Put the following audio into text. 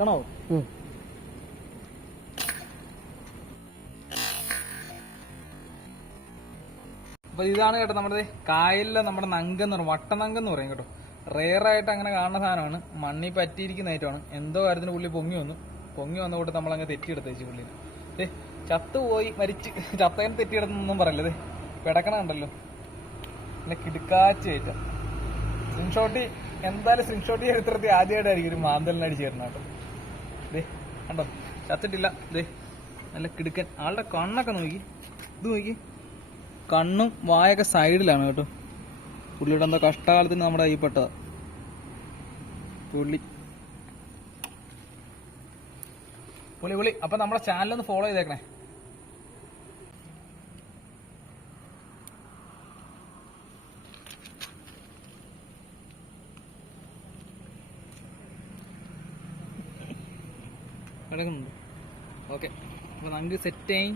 കാണോ അപ്പൊ ഇതാണ് കേട്ടോ നമ്മുടെ കായലിലെ നമ്മുടെ നങ്കെന്ന് പറയും വട്ടനങ്കെന്ന് പറയും കേട്ടോ. റെയർ ആയിട്ട് അങ്ങനെ കാണുന്ന സാധനമാണ്. മണ്ണി പറ്റിയിരിക്കുന്ന ഐറ്റമാണ് എന്തോ കാര്യത്തിന് പുള്ളി പൊങ്ങി വന്നു. പൊങ്ങി വന്ന കൂട്ട് നമ്മളങ്ങ് തെറ്റിയെടുത്ത് വെച്ചു പുള്ളിന്. ഏ ചത്തുപോയി മരിച്ച്. ചത്തകൻ തെറ്റിയെടുത്തൊന്നും പറയല്ലേ. പിടക്കണ കണ്ടല്ലോ. പിന്നെ കിടുക്കാച്ച് കയറ്റം സ്ക്രീൻഷോട്ട് എന്തായാലും സ്ക്രീൻഷോട്ട് ചരിത്രത്തിൽ ആദ്യമായിട്ടായിരിക്കും ഒരു മാന്തലിനടി കേട്ടോ. ദേ കണ്ടോ? ചത്തിട്ടില്ല. ദേ നല്ല കിടുക്കൻ. ആളുടെ കണ്ണൊക്കെ നോക്കി. ഇത് നോക്കി. കണ്ണും വായൊക്കെ സൈഡിലാണ് കേട്ടോ. പുള്ളിയുടെ എന്താ കഷ്ടകാലത്തിന് നമ്മുടെ കൈപ്പെട്ടതാ പുള്ളി. പുളി പുളി അപ്പൊ നമ്മുടെ ചാനലൊന്ന് ഫോളോ ചെയ്തേക്കണേ. കിടക്കുന്നുണ്ട്. ഓക്കെ. അപ്പൊ നമുക്ക് സെറ്റ് ആയി.